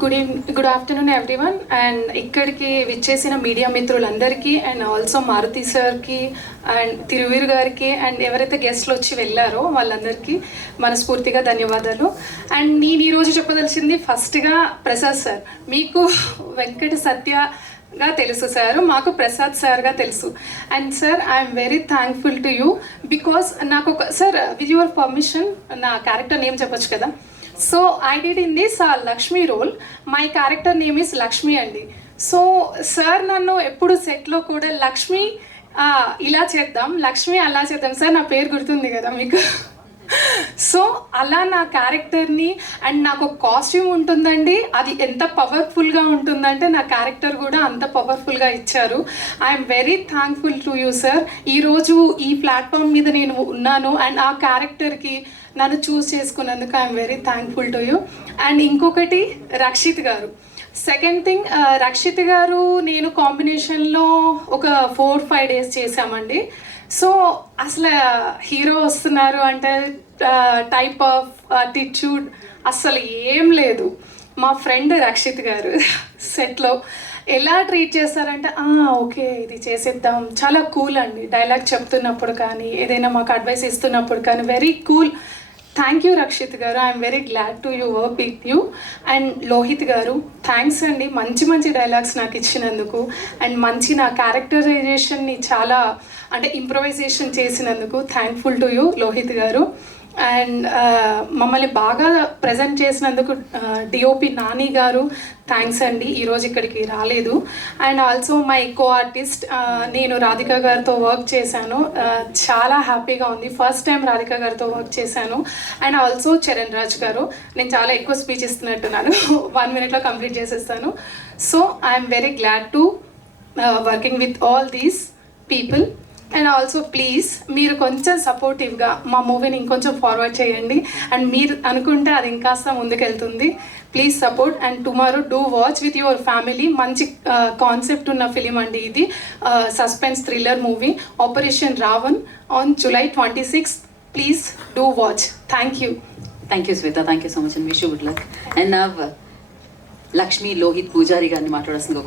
Good afternoon everyone. And ఇక్కడికి విచ్చేసిన media మిత్రులందరికీ అండ్ ఆల్సో మారుతి సార్కి అండ్ తిరువీరు గారికి అండ్ ఎవరైతే గెస్ట్లు వచ్చి వెళ్ళారో వాళ్ళందరికీ మనస్ఫూర్తిగా ధన్యవాదాలు. అండ్ నేను ఈరోజు చెప్పదలిసింది ఫస్ట్గా ప్రసాద్ సార్. మీకు వెంకట సత్యగా తెలుసు సార్, మాకు ప్రసాద్ సార్గా తెలుసు. And sir I'm very thankful to you because నాకు ఒక సార్ విత్ యువర్ పర్మిషన్ నా క్యారెక్టర్ నేమ్ చెప్పొచ్చు కదా. So I did in this Lakshmi role. My character name is Lakshmi అండి. సో సార్ నన్ను ఎప్పుడు సెట్లో కూడా లక్ష్మి ఇలా చేద్దాం, లక్ష్మి అలా చేద్దాం సార్, నా పేరు గుర్తుంది కదా మీకు. సో అలా నా క్యారెక్టర్ని అండ్ నాకు ఒక కాస్ట్యూమ్ ఉంటుందండి, అది ఎంత పవర్ఫుల్గా ఉంటుందంటే నా క్యారెక్టర్ కూడా అంత పవర్ఫుల్గా ఇచ్చారు. I'm very thankful to you sir. ఈరోజు ఈ ప్లాట్ఫామ్ మీద నేను ఉన్నాను అండ్ ఆ క్యారెక్టర్కి నన్ను చూస్ చేసుకున్నందుకు I'm very thankful to you. And ఇంకొకటి రక్షిత్ గారు. సెకండ్ థింగ్, రక్షిత్ గారు నేను కాంబినేషన్లో ఒక 4-5 days చేశామండి. సో అసలు హీరో వస్తున్నారు అంటే టైప్ ఆఫ్ అటిట్యూడ్ అస్సలు ఏం లేదు. మా ఫ్రెండ్ రక్షిత్ గారు సెట్లో ఎలా ట్రీట్ చేస్తారంటే ఓకే ఇది చేసేద్దాం, చాలా కూల్ అండి. డైలాగ్ చెప్తున్నప్పుడు కానీ ఏదైనా మాకు అడ్వైస్ ఇస్తున్నప్పుడు కానీ very cool. Thank you Rakshit garu, I'm very glad to you work with you. And Lohith garu thanks అండి, మంచి మంచి డైలాగ్స్ నాకు ఇచ్చినందుకు అండ్ మంచి నా క్యారెక్టరైజేషన్ని చాలా అంటే ఇంప్రొవైజేషన్ చేసినందుకు థ్యాంక్ఫుల్ టు యూ లోహిత్ గారు. అండ్ మమ్మల్ని బాగా ప్రజెంట్ చేసినందుకు డిఓపి నాని గారు థ్యాంక్స్ అండి, ఈరోజు ఇక్కడికి రాలేదు. And also my co artist, నేను రాధిక గారితో వర్క్ చేశాను, చాలా హ్యాపీగా ఉంది. ఫస్ట్ టైం రాధిక గారితో వర్క్ చేశాను. అండ్ ఆల్సో చరణ్ రాజ్ గారు, నేను చాలా ఎక్కువ స్పీచ్ ఇస్తున్నట్టున్నాను, 1 minute కంప్లీట్ చేసేస్తాను. So I'm very glad to working with all these people. And also please మీరు కొంచెం సపోర్టివ్గా మా మూవీని ఇంకొంచెం ఫార్వర్డ్ చేయండి. అండ్ మీరు అనుకుంటే అది ఇంకాస్త ముందుకెళ్తుంది. Please support and tomorrow do watch with your family. మంచి కాన్సెప్ట్ ఉన్న ఫిలిం అండి ఇది, suspense thriller movie operation Ravan on July 26. Please do watch. Thank you. Thank you Shweta, thank you so much and wish you good luck. And Lakshmi Lohith Pujari గారిని మాట్లాడాల్సిందిగా